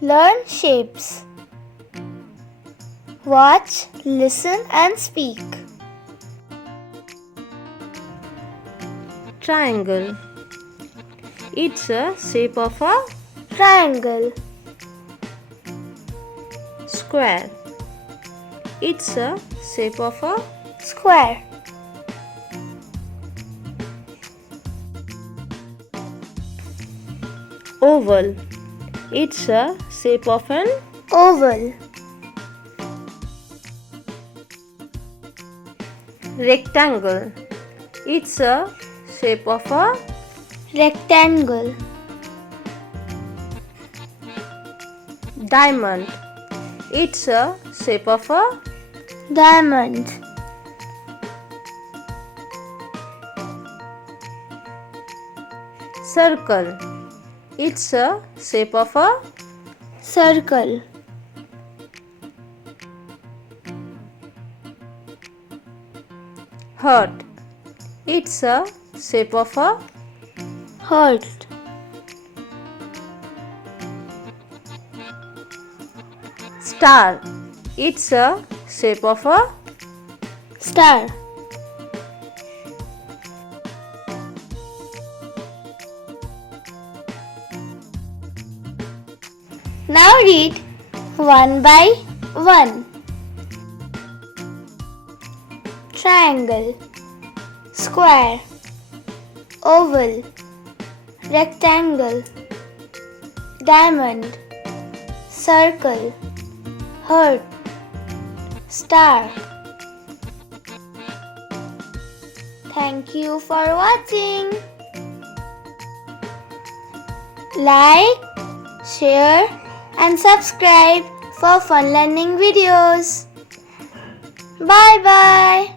Learn shapes. Watch, listen and speak. Triangle. It's a shape of a Triangle. square. It's a shape of a Square. oval. It's a shape of an Oval. rectangle. It's a shape of a Rectangle. diamond. It's a shape of a Diamond. circle. It's a shape of a Circle. heart. It's a shape of a Heart. star. It's a shape of a Star. Now read one by one. Triangle, square, oval, rectangle, diamond, circle, heart, star. Thank you for watching. Like, share and subscribe for fun learning videos. Bye bye.